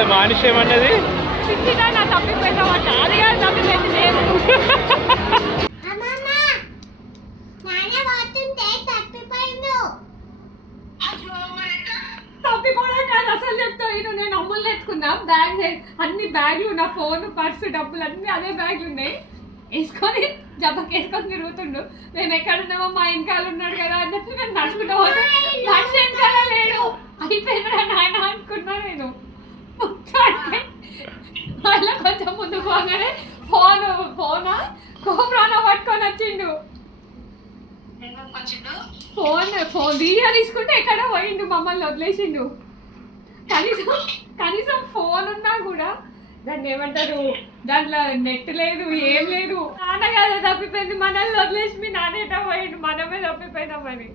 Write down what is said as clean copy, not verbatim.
ఏమన్నది మానిష్ ఏమన్నది తప్పిపోయినామంట అది కాదు తప్పిపోయింది నేను తప్పిపోవడం కాదు అసలు చెప్తాను నేను అమ్ములు ఎత్తుకున్నా బ్యాగ్ అన్ని బ్యాగ్లు నా ఫోన్ పర్సు డబ్బులు అన్ని అదే బ్యాగ్లు ఉన్నాయి వేసుకొని జబ్బకి వేసుకొని తిరుగుతుండు మేము ఎక్కడున్నామో మా వెనకాల ఉన్నాడు కదా అని చెప్పి నేను నడుచుకుంటూ పోతే మనిషి వెనకాల లేడు అయిపోయిందిరా నాయన అనుకున్నా నేను మళ్ళీ కొంచెం ముందు పోగానే ఫోనా కోబ్రానా పట్టుకొని వచ్చిండు ఫోన్ వీడియో తీసుకుంటే ఎక్కడ పోయిండు మమ్మల్ని వదిలేసిండు కనీసం ఫోన్ ఉన్నా కూడా దాన్ని ఏమంటారు దాంట్లో నెట్ లేదు ఏం లేదు నాన్న కదా తప్పిపోయింది మనల్ని వదిలేసి మీ నాన్న ఎటో పోయిండు మనమే తప్పిపోయినామని